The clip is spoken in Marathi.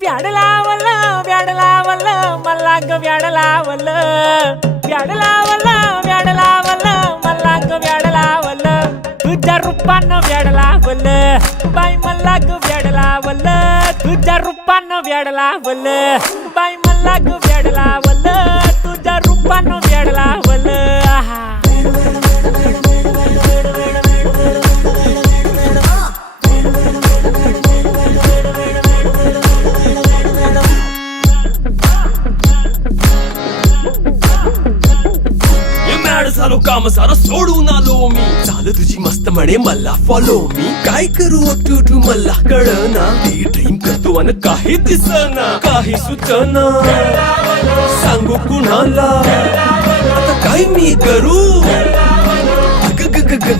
व्याड लावलं मला ग व्याड लावलं मला ग व्याड लावलं तुझ्या रूपानं व्याड लावलं बाई मला ग व्याड लावलं तुझ्या रूपानं व्याड लावलं बाई मला ग व्याड लावलं तुझ्या रूपानं व्याड लावलं आहा झालो काम सारा सोडून आलो मी झालं तुझी मस्त म्हणे मला फॉलो मी काय करू टू मला कळना ती ड्रीम करतो आणि काही दिसना काही सुचना सांगू कुणाला आता काय मी करू